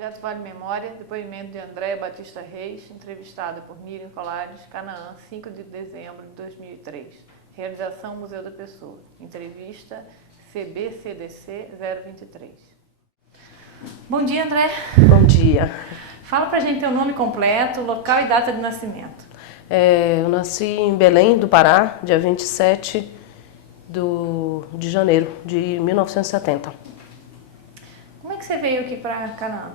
Projeto Vale Memória, depoimento de Andréa Batista Reis, entrevistada por Miriam Colares, Canaã, 5 de dezembro de 2003. Realização Museu da Pessoa. Entrevista CBCDC 023. Bom dia, André. Bom dia. Fala pra gente teu nome completo, local e data de nascimento. Eu nasci em Belém do Pará, dia 27 de janeiro de 1970. Como é que você veio aqui para Canaã?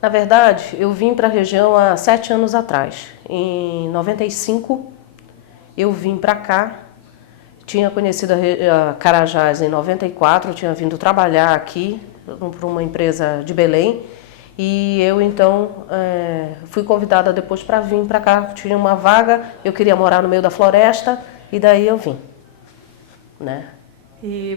Na verdade, eu vim para a região há 7 anos atrás. Em 95, eu vim para cá. Tinha conhecido a Carajás em 94, eu tinha vindo trabalhar aqui para uma empresa de Belém. E eu, então, fui convidada depois para vir para cá. Tinha uma vaga, eu queria morar no meio da floresta, e daí eu vim, né?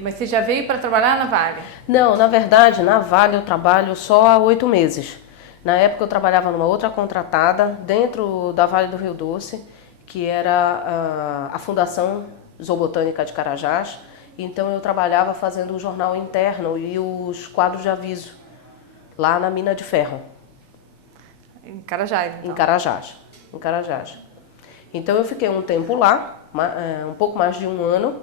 Mas você já veio para trabalhar na Vale? Não, na verdade, na Vale eu trabalho só há 8 meses. Na época eu trabalhava numa outra contratada, dentro da Vale do Rio Doce, que era a Fundação Zoobotânica de Carajás. Então eu trabalhava fazendo o jornal interno e os quadros de aviso, lá na mina de ferro. Em Carajás, então. Em Carajás. Então eu fiquei um tempo lá, um pouco mais de 1 ano,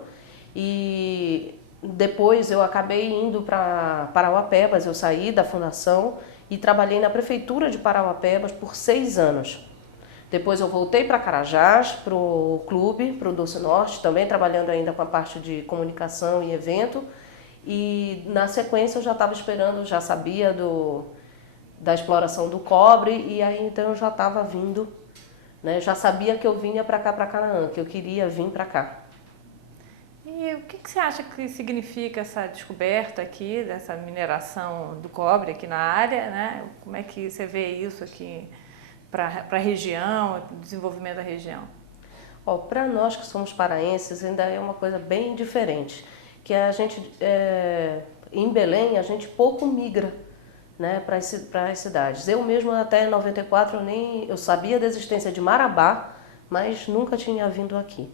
e depois eu acabei indo para Parauapebas. Eu saí da fundação e trabalhei na prefeitura de Parauapebas por 6 anos. Depois eu voltei para Carajás, para o clube, para o Doce Norte, também trabalhando ainda com a parte de comunicação e evento. E na sequência eu já estava esperando, já sabia da exploração do cobre, e aí então eu já estava vindo, né? Já sabia que eu vinha para cá, para Canaã, que eu queria vir para cá. E o que você acha que significa essa descoberta aqui, dessa mineração do cobre aqui na área, né? Como é que você vê isso aqui para a região, o desenvolvimento da região? Para nós que somos paraenses ainda é uma coisa bem diferente, que a gente, em Belém, a gente pouco migra, né, para as cidades. Eu mesmo até 94 eu sabia da existência de Marabá, mas nunca tinha vindo aqui.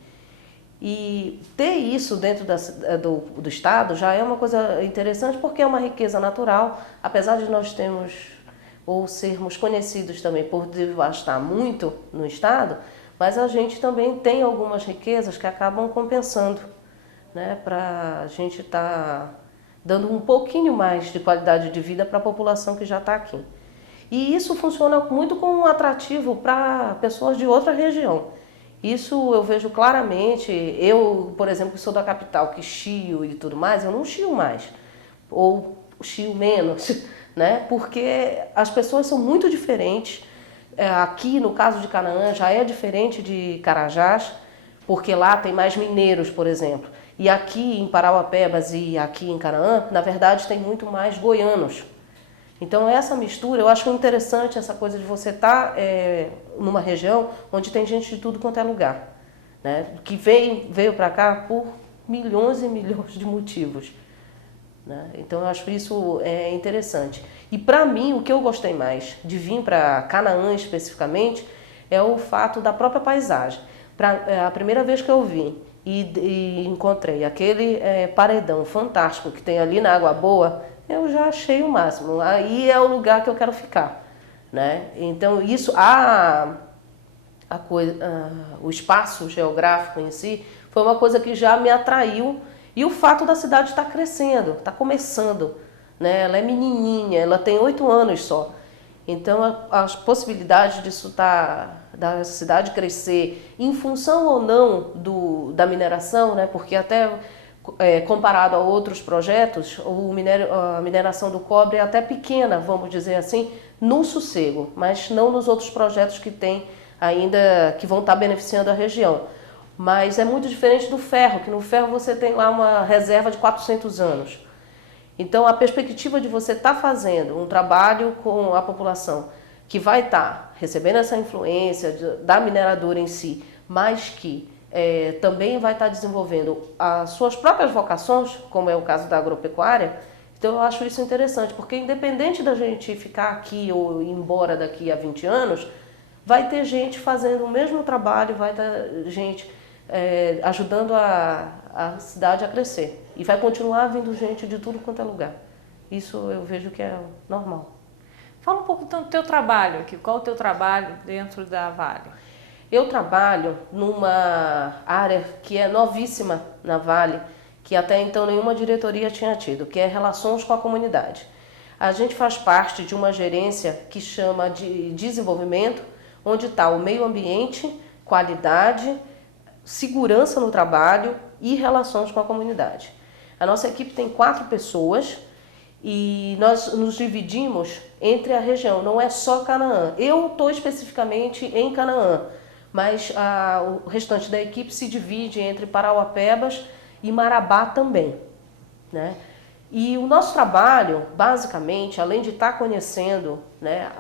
E ter isso dentro do estado já é uma coisa interessante, porque é uma riqueza natural, apesar de nós termos ou sermos conhecidos também por devastar muito no estado, mas a gente também tem algumas riquezas que acabam compensando, né, para a gente estar dando um pouquinho mais de qualidade de vida para a população que já está aqui. E isso funciona muito como um atrativo para pessoas de outra região. Isso eu vejo claramente. Eu, por exemplo, que sou da capital, que chio e tudo mais, eu não chio mais, ou chio menos, né? Porque as pessoas são muito diferentes. Aqui, no caso de Canaã, já é diferente de Carajás, porque lá tem mais mineiros, por exemplo. E aqui em Parauapebas e aqui em Canaã, na verdade, tem muito mais goianos. Então essa mistura, eu acho interessante essa coisa de você estar numa região onde tem gente de tudo quanto é lugar, né? Que veio para cá por milhões e milhões de motivos, né? Então eu acho isso interessante. E para mim, o que eu gostei mais de vir para Canaã especificamente é o fato da própria paisagem. A primeira vez que eu vim e encontrei aquele paredão fantástico que tem ali na Água Boa, eu já achei o máximo. Aí é o lugar que eu quero ficar, né? Então isso, o espaço geográfico em si foi uma coisa que já me atraiu, e o fato da cidade estar crescendo, está começando, né? Ela é menininha, ela tem 8 anos só. Então as possibilidades disso da cidade crescer em função ou não da mineração, né? Porque até comparado a outros projetos, a mineração do cobre é até pequena, vamos dizer assim, no Sossego, mas não nos outros projetos que tem ainda, que vão estar beneficiando a região. Mas é muito diferente do ferro, que no ferro você tem lá uma reserva de 400 anos. Então a perspectiva de você estar fazendo um trabalho com a população que vai estar recebendo essa influência da mineradora em si, mas que também vai estar desenvolvendo as suas próprias vocações, como é o caso da agropecuária. Então eu acho isso interessante, porque independente da gente ficar aqui ou ir embora daqui a 20 anos, vai ter gente fazendo o mesmo trabalho, vai ter gente ajudando a cidade a crescer. E vai continuar vindo gente de tudo quanto é lugar. Isso eu vejo que é normal. Fala um pouco então do teu trabalho aqui. Qual o teu trabalho dentro da Vale? Eu trabalho numa área que é novíssima na Vale, que até então nenhuma diretoria tinha tido, que é relações com a comunidade. A gente faz parte de uma gerência que chama de desenvolvimento, onde está o meio ambiente, qualidade, segurança no trabalho e relações com a comunidade. A nossa equipe tem 4 pessoas e nós nos dividimos entre a região, não é só Canaã. Eu estou especificamente em Canaã, mas o restante da equipe se divide entre Parauapebas e Marabá também, né? E o nosso trabalho, basicamente, além de estar conhecendo, né,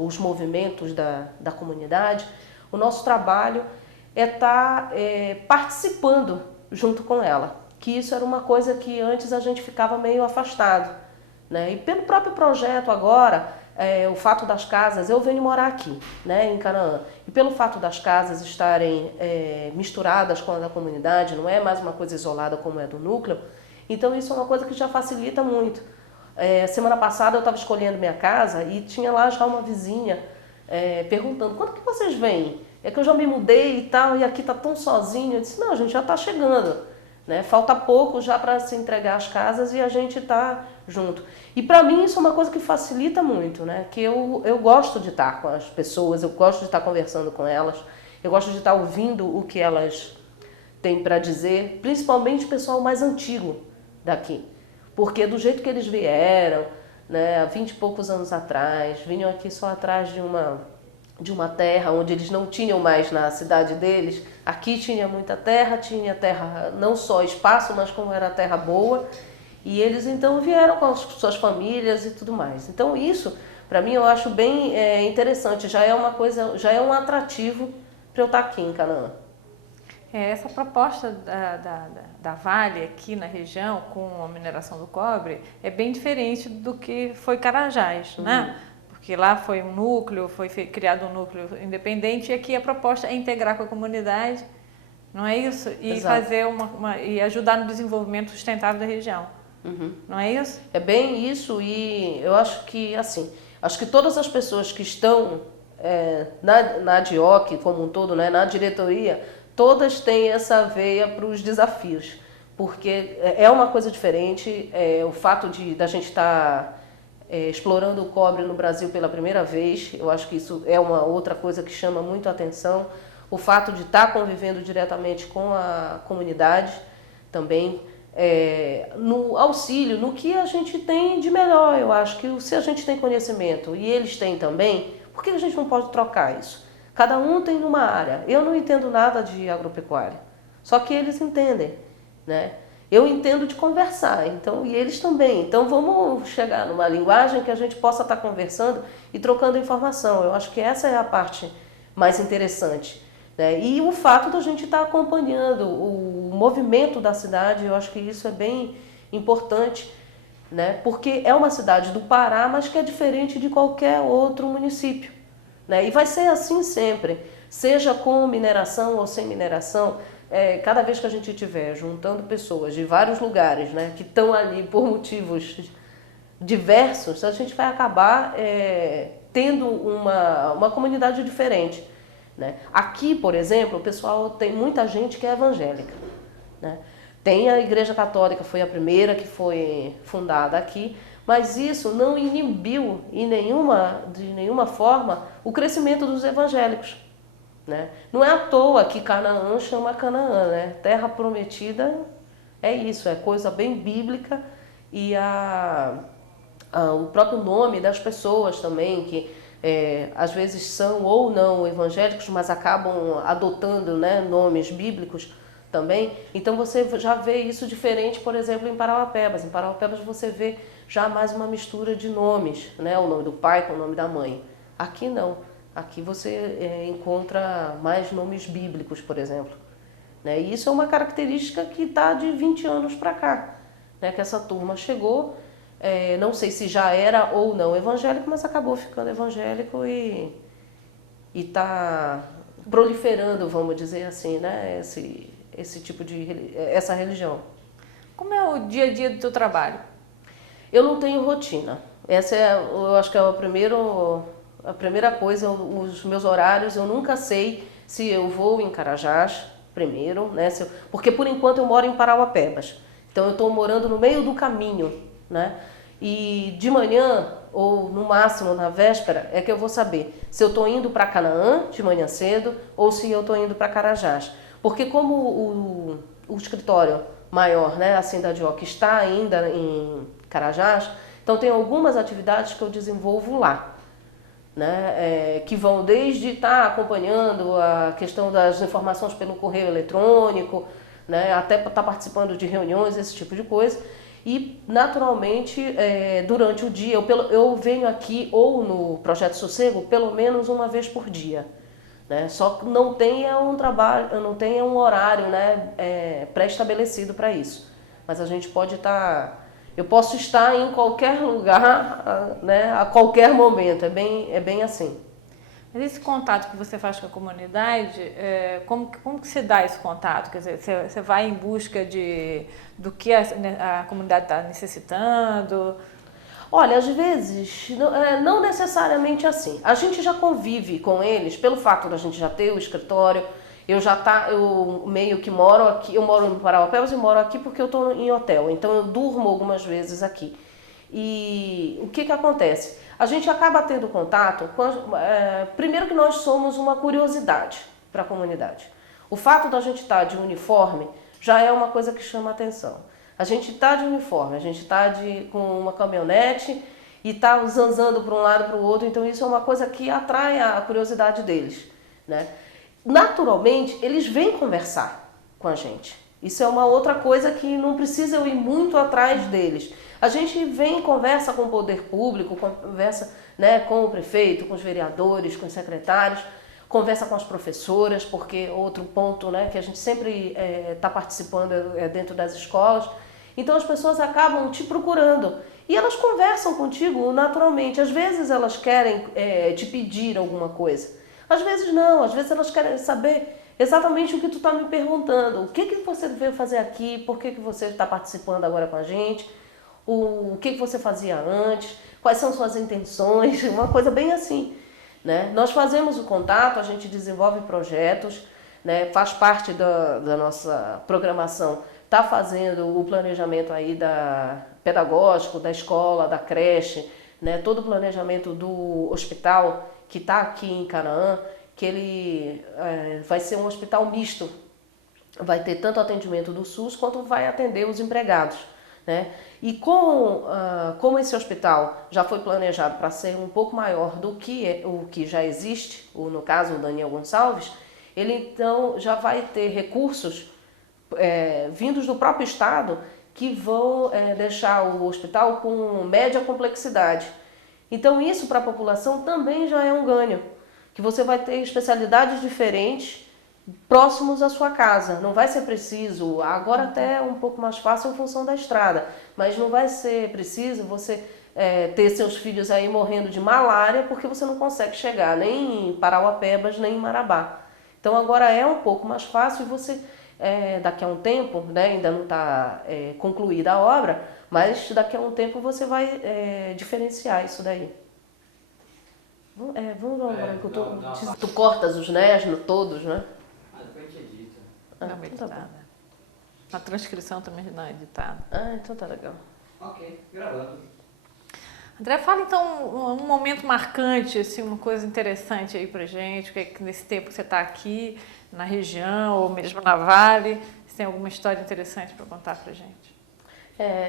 os movimentos da comunidade, o nosso trabalho é estar participando junto com ela, que isso era uma coisa que antes a gente ficava meio afastado, né? E pelo próprio projeto agora, o fato das casas, eu venho morar aqui, né, em Canaã, e pelo fato das casas estarem misturadas com a da comunidade, não é mais uma coisa isolada como é do núcleo, então isso é uma coisa que já facilita muito. Semana passada eu estava escolhendo minha casa e tinha lá já uma vizinha perguntando, quando que vocês vêm? É que eu já me mudei e tal, e aqui tá tão sozinho. Eu disse, não, a gente já está chegando, né? Falta pouco já para se entregar as casas e a gente está junto. E para mim isso é uma coisa que facilita muito, né? Que eu gosto de estar com as pessoas, eu gosto de estar conversando com elas, eu gosto de estar ouvindo o que elas têm para dizer, principalmente o pessoal mais antigo daqui. Porque do jeito que eles vieram, né, há 20 e poucos anos atrás, vinham aqui só atrás de uma terra onde eles não tinham mais na cidade deles. Aqui tinha muita terra, tinha terra não só espaço, mas como era terra boa. E eles então vieram com as suas famílias e tudo mais. Então isso, para mim, eu acho bem interessante. Já é uma coisa, já é um atrativo para eu estar aqui em Canaã. Essa proposta da Vale aqui na região, com a mineração do cobre, é bem diferente do que foi Carajás, né? Porque lá foi um núcleo, foi criado um núcleo independente, e aqui a proposta é integrar com a comunidade, não é isso? E Exato. fazer e ajudar no desenvolvimento sustentável da região. Não é isso? É bem isso, e eu acho que, assim, acho que todas as pessoas que estão na DIOC como um todo, né, na diretoria, todas têm essa veia para os desafios, porque é uma coisa diferente, o fato da gente estar explorando o cobre no Brasil pela primeira vez, eu acho que isso é uma outra coisa que chama muito a atenção, o fato de estar convivendo diretamente com a comunidade também, no auxílio, no que a gente tem de melhor. Eu acho que se a gente tem conhecimento e eles têm também, por que a gente não pode trocar isso? Cada um tem numa área. Eu não entendo nada de agropecuária, só que eles entendem, né? Eu entendo de conversar, então, e eles também. Então vamos chegar numa linguagem que a gente possa estar conversando e trocando informação. Eu acho que essa é a parte mais interessante, né? E o fato da gente estar acompanhando o movimento da cidade, eu acho que isso é bem importante, né? Porque é uma cidade do Pará, mas que é diferente de qualquer outro município, né? E vai ser assim sempre, seja com mineração ou sem mineração. Cada vez que a gente estiver juntando pessoas de vários lugares, né, que estão ali por motivos diversos, a gente vai acabar tendo uma comunidade diferente, né? Aqui, por exemplo, o pessoal tem muita gente que é evangélica, né? Tem a Igreja Católica, foi a primeira que foi fundada aqui, mas isso não inibiu de nenhuma forma o crescimento dos evangélicos, né? Não é à toa que Canaã chama Canaã, né? Terra prometida é isso, é coisa bem bíblica, e o próprio nome das pessoas também, que às vezes são ou não evangélicos, mas acabam adotando, né, nomes bíblicos também. Então você já vê isso diferente, por exemplo, em Parauapebas. Em Parauapebas você vê já mais uma mistura de nomes, né? O nome do pai com o nome da mãe. Aqui não. Aqui você encontra mais nomes bíblicos, por exemplo, né? E isso é uma característica que está de 20 anos para cá, né? Que essa turma chegou, não sei se já era ou não evangélico, mas acabou ficando evangélico e está proliferando, vamos dizer assim, né? Esse tipo essa religião. Como é o dia a dia do teu trabalho? Eu não tenho rotina. Essa é, eu acho que é a primeira coisa, os meus horários, eu nunca sei se eu vou em Carajás primeiro, né? Porque por enquanto eu moro em Parauapebas, então eu estou morando no meio do caminho, né? E de manhã, ou no máximo na véspera, é que eu vou saber se eu estou indo para Canaã de manhã cedo ou se eu estou indo para Carajás. Porque como o escritório maior, né, assim da DIOC, está ainda em Carajás, então tem algumas atividades que eu desenvolvo lá, né, que vão desde estar acompanhando a questão das informações pelo correio eletrônico, né, até estar participando de reuniões, esse tipo de coisa. E, naturalmente, durante o dia, eu venho aqui ou no Projeto Sossego pelo menos uma vez por dia. Né? Só que não tenha um trabalho, não tenha um horário, né, pré-estabelecido para isso. Mas a gente pode estar... Eu posso estar em qualquer lugar, né, a qualquer momento. É bem assim. Mas esse contato que você faz com a comunidade, como que se dá esse contato? Quer dizer, você vai em busca do que a comunidade está necessitando? Olha, às vezes, não necessariamente assim. A gente já convive com eles, pelo fato da gente já ter o escritório, eu meio que moro aqui, eu moro no Parauapebas e moro aqui porque eu estou em hotel, então eu durmo algumas vezes aqui. E o que acontece? A gente acaba tendo contato com... primeiro que nós somos uma curiosidade para a comunidade. O fato da gente estar de uniforme já é uma coisa que chama atenção. A gente está de uniforme, a gente está com uma caminhonete e está zanzando para um lado para o outro, então isso é uma coisa que atrai a curiosidade deles, né? Naturalmente, eles vêm conversar com a gente. Isso é uma outra coisa que não precisa eu ir muito atrás deles. A gente vem e conversa com o poder público, conversa, né, com o prefeito, com os vereadores, com os secretários, conversa com as professoras, porque outro ponto, né, que a gente sempre está participando dentro das escolas. Então as pessoas acabam te procurando e elas conversam contigo naturalmente. Às vezes elas querem te pedir alguma coisa, às vezes não, às vezes elas querem saber exatamente o que tu está me perguntando. O que você veio fazer aqui, por que você está participando agora com a gente, o que você fazia antes, quais são suas intenções, uma coisa bem assim. Né? Nós fazemos o contato, a gente desenvolve projetos, né? Faz parte da nossa programação, está fazendo o planejamento aí pedagógico, da escola, da creche, né? Todo o planejamento do hospital que está aqui em Canaã, que ele vai ser um hospital misto, vai ter tanto atendimento do SUS quanto vai atender os empregados. Né? E como esse hospital já foi planejado para ser um pouco maior do que o que já existe, no caso o Daniel Gonçalves, ele então já vai ter recursos vindos do próprio estado que vão deixar o hospital com média complexidade. Então isso para a população também já é um ganho, que você vai ter especialidades diferentes próximos à sua casa. Não vai ser preciso, agora até é um pouco mais fácil em função da estrada, mas não vai ser preciso você ter seus filhos aí morrendo de malária porque você não consegue chegar nem em Parauapebas nem em Marabá. Então agora é um pouco mais fácil e você, daqui a um tempo, né, ainda não está concluída a obra, mas daqui a um tempo você vai diferenciar isso daí. Tu cortas os nés todos, né? Depois a gente edita. Não, editada. A transcrição também não é editada. Então tá legal. Ok, gravando. André, fala então um momento marcante, assim, uma coisa interessante aí pra gente, que nesse tempo que você está aqui, na região, ou mesmo na Vale, se tem alguma história interessante para contar pra gente.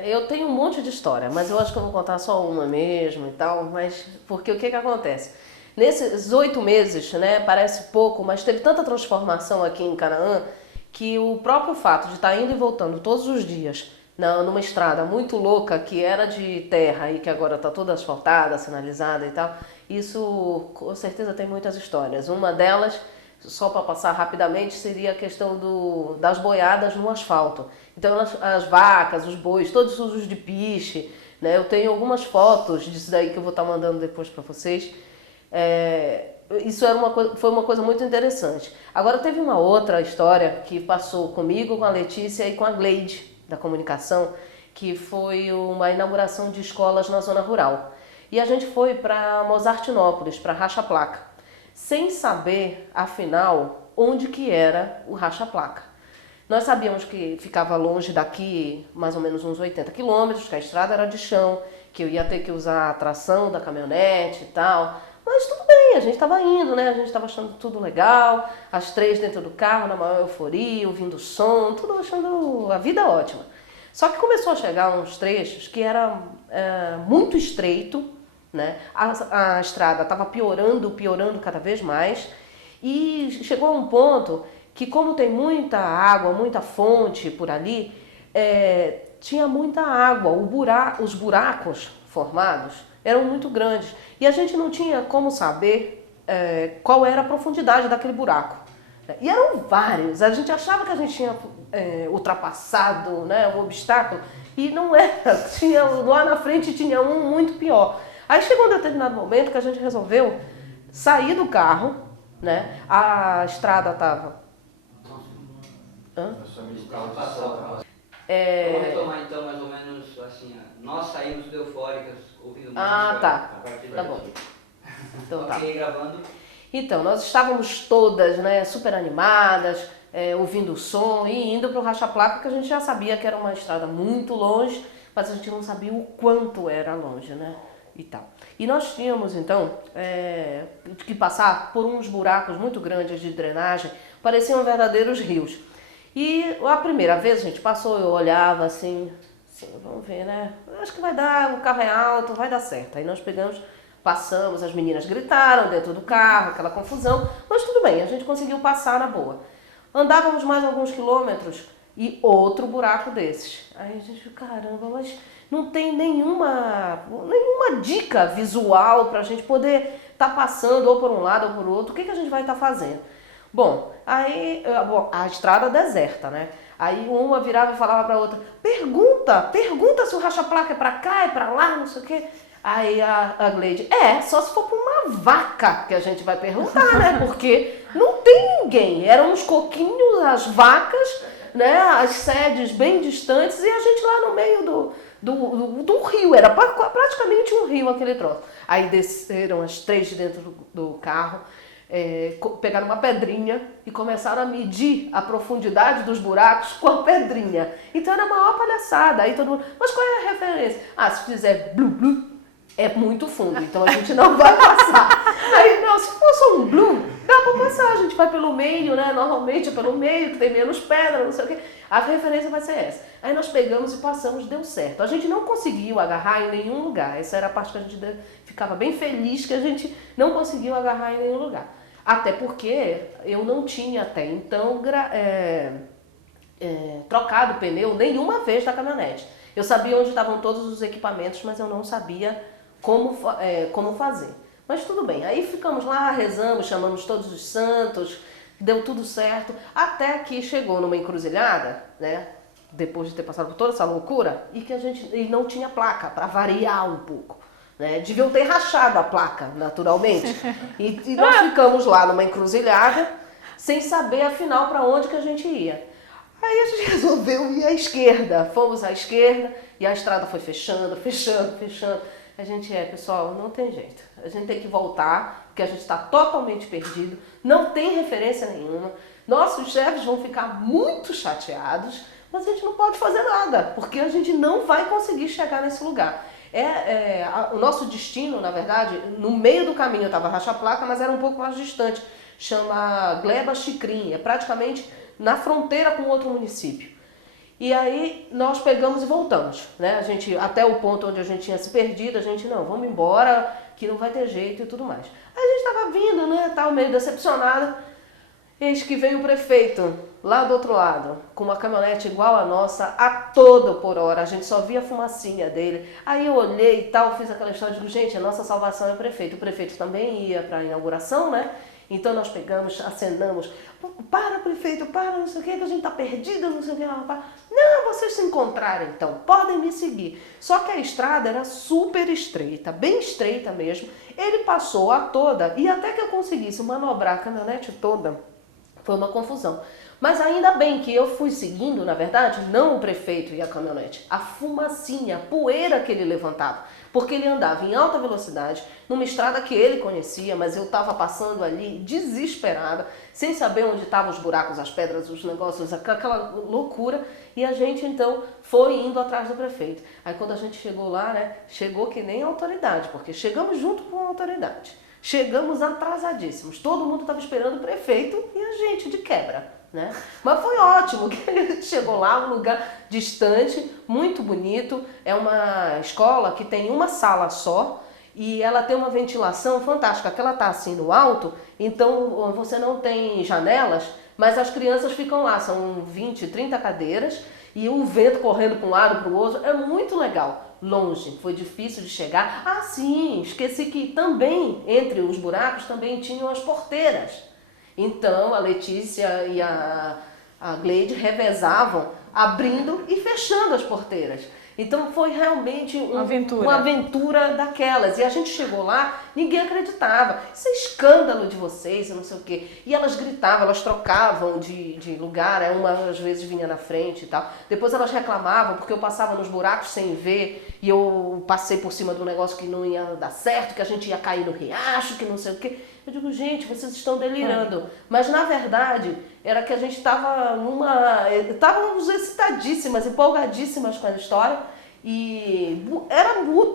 Eu tenho um monte de história, mas eu acho que eu vou contar só uma mesmo e tal, mas porque o que acontece? Nesses 8 meses, né, parece pouco, mas teve tanta transformação aqui em Canaã que o próprio fato de estar indo e voltando todos os dias numa estrada muito louca que era de terra e que agora está toda asfaltada, sinalizada e tal, isso com certeza tem muitas histórias. Uma delas, só para passar rapidamente, seria a questão das boiadas no asfalto. Então as vacas, os bois, todos sujos de piche, né? Eu tenho algumas fotos disso daí que eu vou estar mandando depois para vocês. Isso foi uma coisa muito interessante. Agora teve uma outra história que passou comigo, com a Letícia e com a Gleide, da comunicação, que foi uma inauguração de escolas na zona rural. e a gente foi para Mozartinópolis, para Racha-Placa, sem saber, afinal, onde que era o Racha-Placa. Nós sabíamos que ficava longe daqui, mais ou menos uns 80 quilômetros, que a estrada era de chão, que eu ia ter que usar a tração da caminhonete e tal. Mas tudo bem, a gente estava indo, né? A gente estava achando tudo legal, as três dentro do carro, na maior euforia, ouvindo o som, tudo achando a vida ótima. Só que começou a chegar uns trechos que era muito estreito, né? A estrada estava piorando cada vez mais, e chegou a um ponto que, como tem muita água, muita fonte por ali, tinha muita água, os buracos formados eram muito grandes e a gente não tinha como saber qual era a profundidade daquele buraco. E eram vários, a gente achava que a gente tinha ultrapassado, né, um obstáculo, e não era, lá na frente tinha um muito pior. Aí chegou um determinado momento que a gente resolveu sair do carro, né, a estrada estava... Vamos retomar então mais ou menos assim, nós saímos do Eufóricas ouvindo música tá. a partir Tá bom. Então tá. Ok, gravando. Então, nós estávamos todas, né, super animadas, ouvindo o som e indo para o Racha-Placa, porque a gente já sabia que era uma estrada muito longe, mas a gente não sabia o quanto era longe, né, e tal. E nós tínhamos, então, que passar por uns buracos muito grandes de drenagem, pareciam verdadeiros rios. E a primeira vez a gente passou, eu olhava assim, vamos ver, né? Acho que vai dar, o carro é alto, vai dar certo. Aí nós passamos, as meninas gritaram dentro do carro, aquela confusão, mas tudo bem, a gente conseguiu passar na boa. Andávamos mais alguns quilômetros e outro buraco desses. Aí a gente, caramba, mas não tem nenhuma dica visual para a gente poder estar passando ou por um lado ou por outro. O que a gente vai estar fazendo? Bom, aí a estrada deserta, né? Aí uma virava e falava para a outra, pergunta se o Racha-Placa é para cá, é para lá, não sei o quê. Aí a Gleide, só se for para uma vaca que a gente vai perguntar, né? Porque não tem ninguém, eram uns coquinhos, as vacas, né? As sedes bem distantes e a gente lá no meio do rio, era praticamente um rio aquele troço. Aí desceram as três de dentro do carro, pegaram uma pedrinha e começaram a medir a profundidade dos buracos com a pedrinha. Então era a maior palhaçada. Aí todo mundo, mas qual é a referência? Se fizer blu blu, é muito fundo, então a gente não vai passar. Aí não, se for só um blu, dá pra passar, a gente vai pelo meio, né? Normalmente é pelo meio, que tem menos pedra, não sei o quê. A referência vai ser essa. Aí nós pegamos e passamos, deu certo. A gente não conseguiu agarrar em nenhum lugar. Essa era a parte que a gente ficava bem feliz, que a gente não conseguiu agarrar em nenhum lugar. Até porque eu não tinha até então trocado o pneu nenhuma vez da caminhonete. Eu sabia onde estavam todos os equipamentos, mas eu não sabia como fazer. Mas tudo bem, aí ficamos lá, rezamos, chamamos todos os santos, deu tudo certo, até que chegou numa encruzilhada, né? Depois de ter passado por toda essa loucura, e não tinha placa, para variar um pouco. Né? Deviam ter rachado a placa, naturalmente. E nós ficamos lá numa encruzilhada, sem saber afinal para onde que a gente ia. Aí a gente resolveu ir à esquerda. Fomos à esquerda e a estrada foi fechando. A gente pessoal, não tem jeito. A gente tem que voltar, porque a gente está totalmente perdido, não tem referência nenhuma. Nossos chefes vão ficar muito chateados, mas a gente não pode fazer nada, porque a gente não vai conseguir chegar nesse lugar. O nosso destino, na verdade, no meio do caminho estava Racha-Placa, mas era um pouco mais distante. Chama Gleba Xicrim, é praticamente na fronteira com outro município. E aí nós pegamos e voltamos, né? A gente, até o ponto onde a gente tinha se perdido, a gente, não, vamos embora, que não vai ter jeito e tudo mais. Aí a gente estava vindo, né, tal, meio decepcionada, eis que veio o prefeito, lá do outro lado, com uma caminhonete igual a nossa, a todo por hora, a gente só via a fumacinha dele. Aí eu olhei e tal, fiz aquela história de, gente, a nossa salvação é o prefeito também ia para a inauguração, né? Então nós pegamos, acenamos, para prefeito, para, não sei o que a gente tá perdido, não sei o que. Não, vocês se encontraram então, podem me seguir. Só que a estrada era super estreita, bem estreita mesmo. Ele passou a toda e até que eu conseguisse manobrar a caminhonete toda, foi uma confusão. Mas ainda bem que eu fui seguindo, na verdade, não o prefeito e a caminhonete, a fumacinha, a poeira que ele levantava. Porque ele andava em alta velocidade, numa estrada que ele conhecia, mas eu estava passando ali desesperada, sem saber onde estavam os buracos, as pedras, os negócios, aquela loucura. E a gente então foi indo atrás do prefeito. Aí quando a gente chegou lá, né, chegou que nem a autoridade, porque chegamos junto com a autoridade. Chegamos atrasadíssimos, todo mundo estava esperando o prefeito e a gente de quebra, né? Mas foi ótimo que ele chegou lá, um lugar distante, muito bonito, é uma escola que tem uma sala só e ela tem uma ventilação fantástica, que ela está assim no alto, então você não tem janelas, mas as crianças ficam lá, são 20, 30 cadeiras e o vento correndo para um lado, para o outro, é muito legal. Longe, foi difícil de chegar. Ah, sim, esqueci que também, entre os buracos, também tinham as porteiras. Então, a Letícia e a Gleide revezavam, abrindo e fechando as porteiras. Então, foi realmente uma aventura daquelas. E a gente chegou lá, ninguém acreditava. Isso é escândalo de vocês, eu não sei o quê. E elas gritavam, elas trocavam de lugar, uma às vezes vinha na frente e tal. Depois elas reclamavam, porque eu passava nos buracos sem ver, e eu passei por cima de um negócio que não ia dar certo, que a gente ia cair no riacho, que não sei o quê. Eu digo, gente, vocês estão delirando. Mas, na verdade, era que a gente estávamos excitadíssimas, empolgadíssimas com a história. E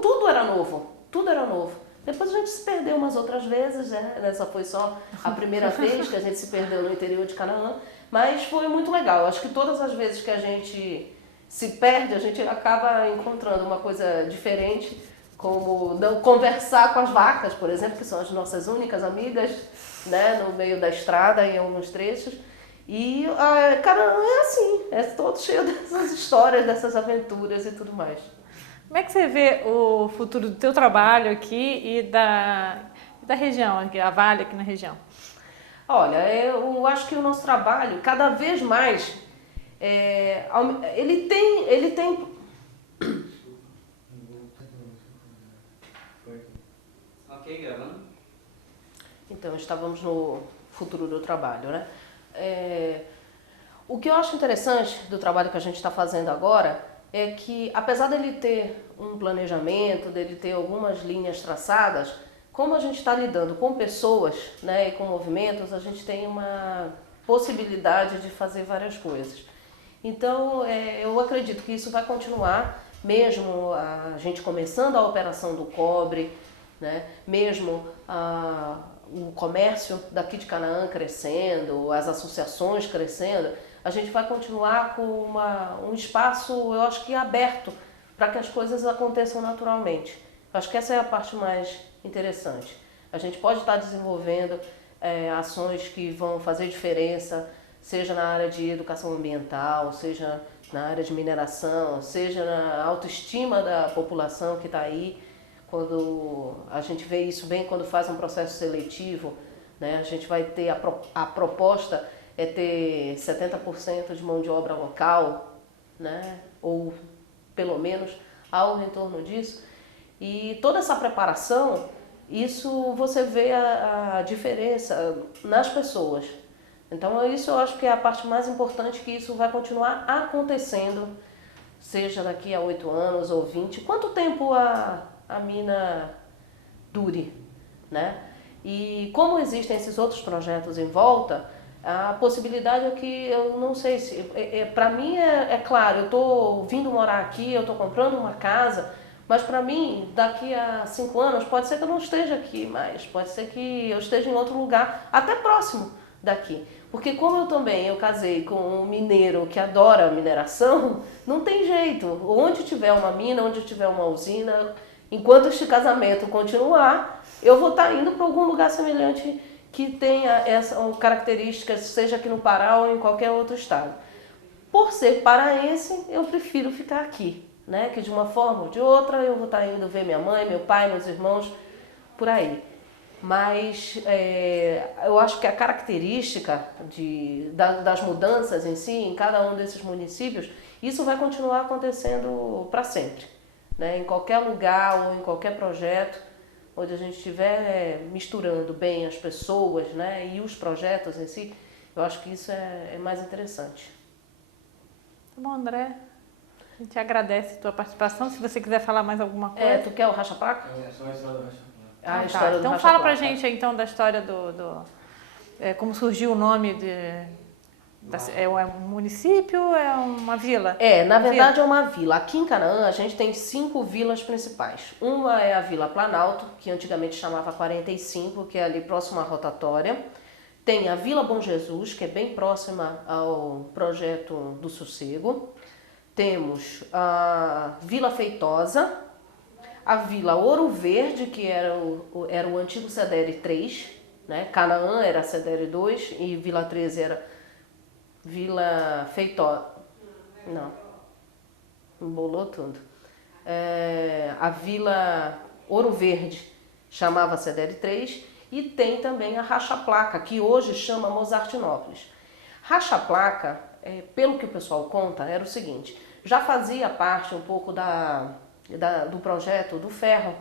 tudo era novo. Tudo era novo. Depois a gente se perdeu umas outras vezes, né? Essa foi só a primeira vez que a gente se perdeu no interior de Canaã. Mas foi muito legal. Eu acho que todas as vezes que a gente se perde, a gente acaba encontrando uma coisa diferente, como conversar com as vacas, por exemplo, que são as nossas únicas amigas, né, no meio da estrada em alguns trechos. E Canaã é assim, é todo cheio dessas histórias, dessas aventuras e tudo mais. Como é que você vê o futuro do teu trabalho aqui e da região, aqui, a Vale aqui na região? Olha, eu acho que o nosso trabalho, cada vez mais, ele tem Ok, gravando. Então, estávamos no futuro do trabalho, né? O que eu acho interessante do trabalho que a gente está fazendo agora é que, apesar dele ter um planejamento, dele ter algumas linhas traçadas, como a gente está lidando com pessoas, né, e com movimentos, a gente tem uma possibilidade de fazer várias coisas. Então, eu acredito que isso vai continuar, mesmo a gente começando a operação do cobre, né, mesmo o comércio daqui de Canaã crescendo, as associações crescendo, a gente vai continuar com um espaço, eu acho que aberto, para que as coisas aconteçam naturalmente. Eu acho que essa é a parte mais interessante. A gente pode estar desenvolvendo ações que vão fazer diferença, seja na área de educação ambiental, seja na área de mineração, seja na autoestima da população que está aí. Quando a gente vê isso bem quando faz um processo seletivo, né, a gente vai ter a proposta é ter 70% de mão de obra local, né, ou pelo menos algo em torno disso. E toda essa preparação, isso você vê a diferença nas pessoas. Então isso eu acho que é a parte mais importante, que isso vai continuar acontecendo, seja daqui a 8 anos ou 20, quanto tempo a mina dure, né? E como existem esses outros projetos em volta, a possibilidade é que eu não sei se... para mim é claro, eu estou vindo morar aqui, eu estou comprando uma casa, mas para mim, daqui a 5 anos, pode ser que eu não esteja aqui mais, pode ser que eu esteja em outro lugar, até próximo daqui. Porque como eu casei com um mineiro que adora mineração, não tem jeito. Onde tiver uma mina, onde tiver uma usina, enquanto este casamento continuar, eu vou estar indo para algum lugar semelhante que tenha essa característica, seja aqui no Pará ou em qualquer outro estado. Por ser paraense, eu prefiro ficar aqui, né? Que de uma forma ou de outra eu vou estar indo ver minha mãe, meu pai, meus irmãos, por aí. Mas eu acho que a característica das mudanças em si, em cada um desses municípios, isso vai continuar acontecendo para sempre, né? Em qualquer lugar ou em qualquer projeto, onde a gente estiver misturando bem as pessoas, né, e os projetos em si, Eu acho que isso é mais interessante. Tá bom, André. A gente agradece a tua participação. Se você quiser falar mais alguma coisa. Tu quer o racha-placa? É só a história do Racha Placa. A Tá. história do Então racha-placa. fala pra gente então da história como surgiu o nome é um município ou é uma vila? Na verdade é uma vila. Aqui em Canaã a gente tem 5 vilas principais. Uma é a Vila Planalto, que antigamente chamava 45, que é ali próximo à rotatória. Tem a Vila Bom Jesus, que é bem próxima ao projeto do Sossego. Temos a Vila Feitosa, a Vila Ouro Verde, que era o antigo CDR 3, né? Canaã era CDR 2 e Vila 13 era Vila Feitosa. Não, embolou tudo. A Vila Ouro Verde chamava CDR 3 e tem também a Racha Placa, que hoje chama Mozartinópolis. Racha Placa, pelo que o pessoal conta, era o seguinte: já fazia parte um pouco do projeto do ferro,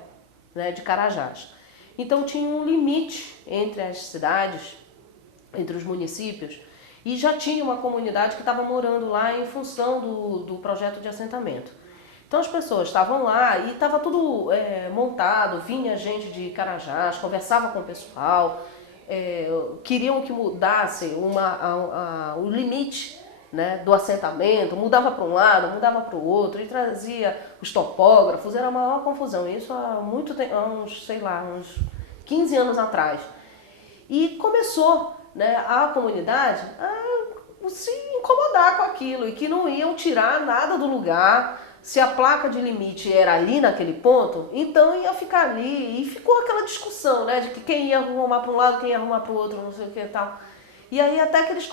né, de Carajás. Então tinha um limite entre as cidades, entre os municípios, e já tinha uma comunidade que estava morando lá em função do projeto de assentamento. Então as pessoas estavam lá e estava tudo montado, vinha gente de Carajás, conversava com o pessoal, queriam que mudasse o limite, né, do assentamento, mudava para um lado, mudava para o outro, e trazia os topógrafos, era a maior confusão. Isso há muito tempo, uns 15 anos atrás. E começou, né, a comunidade a se incomodar com aquilo e que não iam tirar nada do lugar. Se a placa de limite era ali naquele ponto, então ia ficar ali. E ficou aquela discussão, né, de que quem ia arrumar para um lado, quem ia arrumar para o outro, não sei o que e tal. E aí até que eles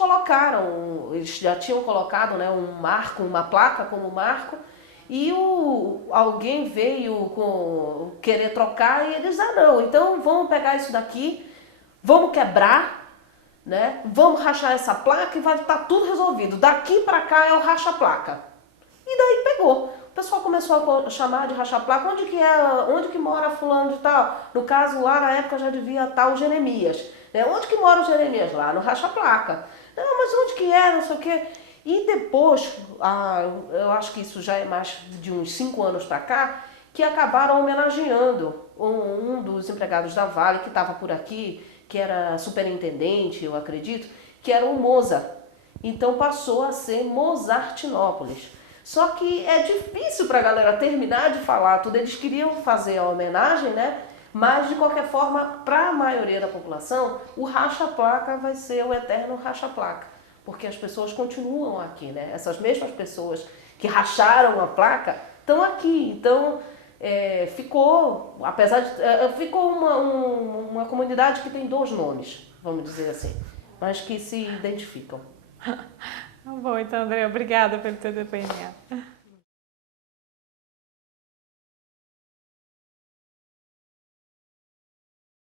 já tinham colocado, né, um marco, uma placa como marco, e alguém veio querer trocar e eles, não, então vamos pegar isso daqui, vamos quebrar, né, vamos rachar essa placa e vai estar tudo resolvido. Daqui para cá é o racha-placa. E daí pegou. O pessoal começou a chamar de racha-placa. Onde que mora fulano de tal? No caso, lá na época já devia estar o Jeremias. Onde que mora o Jeremias? Lá no racha-placa. Não, mas onde que é? Não sei o quê. E depois, eu acho que isso já é mais de uns 5 anos para cá, que acabaram homenageando um dos empregados da Vale, que estava por aqui, que era superintendente, eu acredito, que era o Moza. Então passou a ser Mozartinópolis. Só que é difícil para a galera terminar de falar tudo. Eles queriam fazer a homenagem, né? Mas, de qualquer forma, para a maioria da população, o racha-placa vai ser o eterno racha-placa. Porque as pessoas continuam aqui, né? Essas mesmas pessoas que racharam a placa estão aqui. Então, ficou uma comunidade que tem 2 nomes, vamos dizer assim, mas que se identificam. Bom, então, André, obrigada pelo teu depoimento.